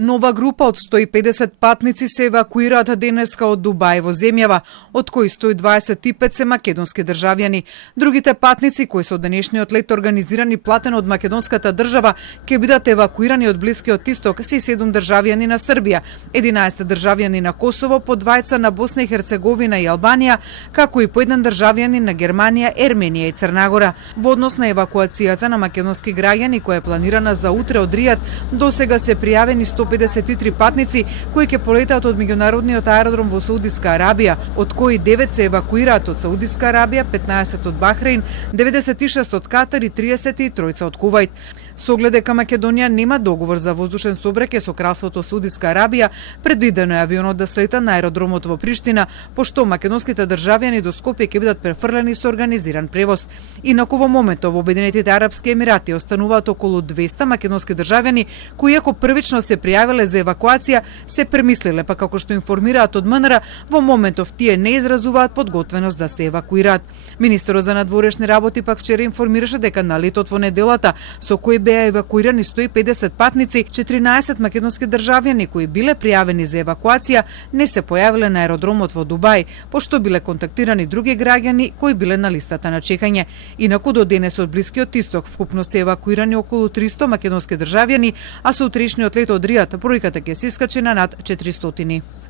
Нова група од 150 патници се евакуираат денеска од Дубај во земјава, од кои 125 се македонски државјани. Другите патници кои со денешниот лет организиран и платен од македонската држава ќе бидат евакуирани од Блискиот Исток се 7 државјани на Србија, 11 државјани на Косово, по 2 на Босна и Херцеговина и Албанија, како и по 1 државјанин на Германија, Ерменија и Црнагора. Во однос на евакуацијата на македонски граѓани која е планирана за утре од Ријад, досега се пријавени 153 патници кои ќе полетаат од меѓународниот аеродром во Саудиска Арабија, од кои 9 се евакуираат од Саудиска Арабија, 15 од Бахрейн, 96 од Катар и 33 од Кувајт. Со оглед дека Македонија нема договор за воздушен сообраќај со Кралството Саудиска Арабија, предвидено е авионот да слета на аеродромот во Приштина, пошто македонските државјани до Скопје ќе бидат префрлени со организиран превоз. Инаку во моментот во Обединетите Арапски Емирати остануваат околу 200 македонски државјани кои ако првично се пријавиле за евакуација, се премислиле, па како што информираат од МНР, во моментов тие не изразуваат подготвеност да се евакуираат. Министерот за надворешни работи пак вчера информираше дека на летот во неделата со кој беа евакуирани 150 патници, 14 македонски државјани кои биле пријавени за евакуација не се појавиле на аеродромот во Дубај, пошто биле контактирани други граѓани кои биле на листата на чекање. Инаку до денес од Блискиот Исток вкупно се евакуирани околу 300 македонски државјани, а со утрешниот лет од Ријад бројката ќе се искачи на над 400.